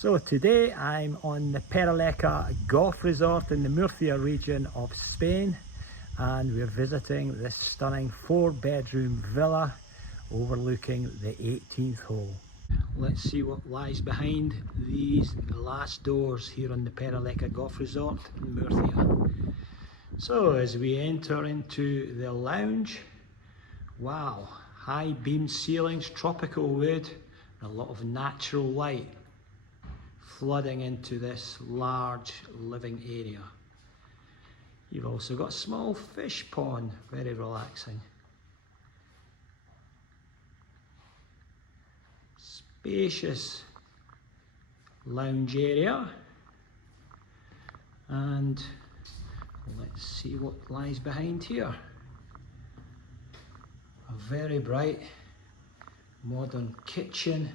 So today I'm on the Peraleja golf resort in the Murcia region of Spain, and we're visiting this stunning 4-bedroom villa overlooking the 18th hole. Let's see what lies behind these glass doors here on the Peraleja golf resort in Murcia. So as we enter into the lounge, wow, high beam ceilings, tropical wood, and a lot of natural light flooding into this large living area. You've also got a small fish pond, very relaxing. Spacious lounge area, and let's see what lies behind here. A very bright modern kitchen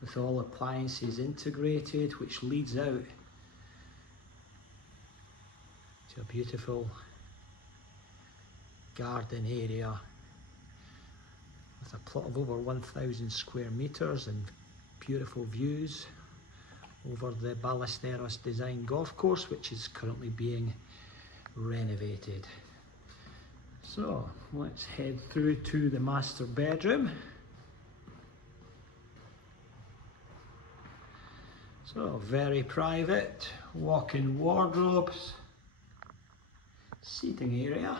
with all appliances integrated, which leads out to a beautiful garden area with a plot of over 1,000 square meters and beautiful views over the Ballesteros design golf course, which is currently being renovated. So let's head through to the master bedroom. So very private, walk-in wardrobes, seating area,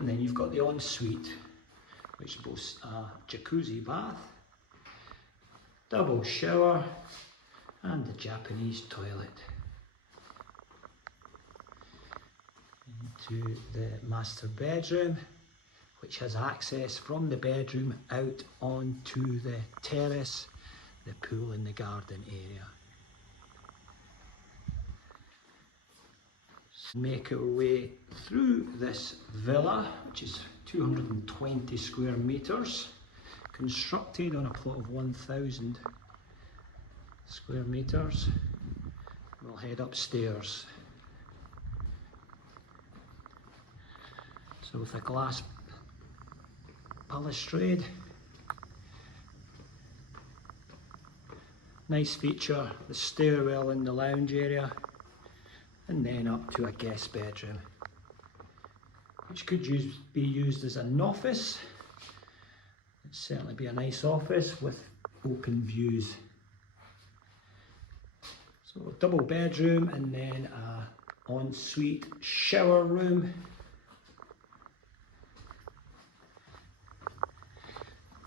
and then you've got the ensuite, which boasts a jacuzzi bath, double shower, and the Japanese toilet. Into the master bedroom, which has access from the bedroom out onto the terrace, the pool and the garden area. Make our way through this villa, which is 220 square meters, constructed on a plot of 1,000 square meters. We'll head upstairs. So with a glass balustrade, nice feature, the stairwell in the lounge area, and then up to a guest bedroom, which could be used as an office. It'd certainly be a nice office with open views. So double bedroom and then a ensuite shower room.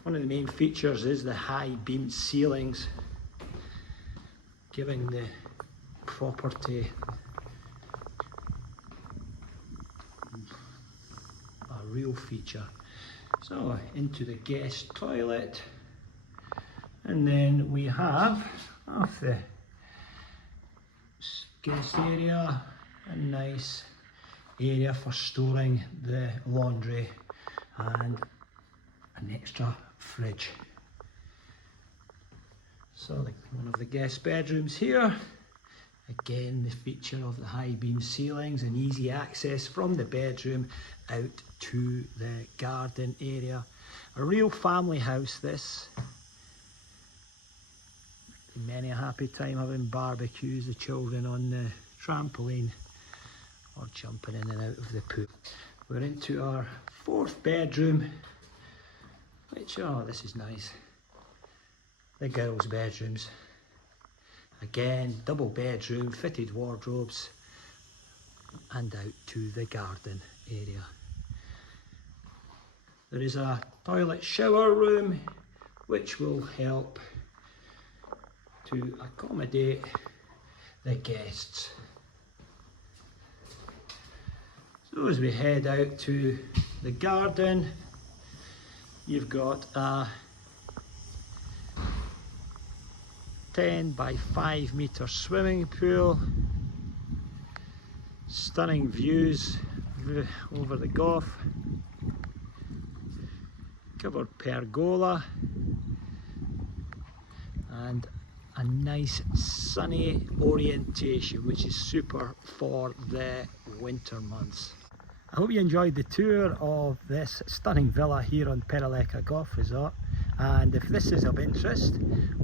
One of the main features is the high beam ceilings, giving the property a real feature. So into the guest toilet, and then we have off the guest area a nice area for storing the laundry and an extra fridge. So one of the guest bedrooms here, again the feature of the high beam ceilings and easy access from the bedroom out to the garden area. A real family house this. Many a happy time having barbecues, the children on the trampoline or jumping in and out of the pool. We're into our 4th bedroom, which, oh, this is nice. The girls' bedrooms. Again, double bedroom, fitted wardrobes, and out to the garden area. There is a toilet shower room, which will help to accommodate the guests. So as we head out to the garden, you've got a 10 by 5 meter swimming pool, stunning views over the Gulf, covered pergola, and a nice sunny orientation, which is super for the winter months. I hope you enjoyed the tour of this stunning villa here on Peraleja Golf Resort, And if this is of interest,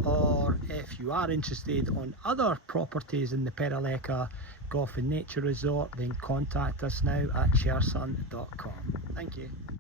or if you are interested on other properties in the Peraleja Golf and Nature Resort, then contact us now at chersun.com. Thank you.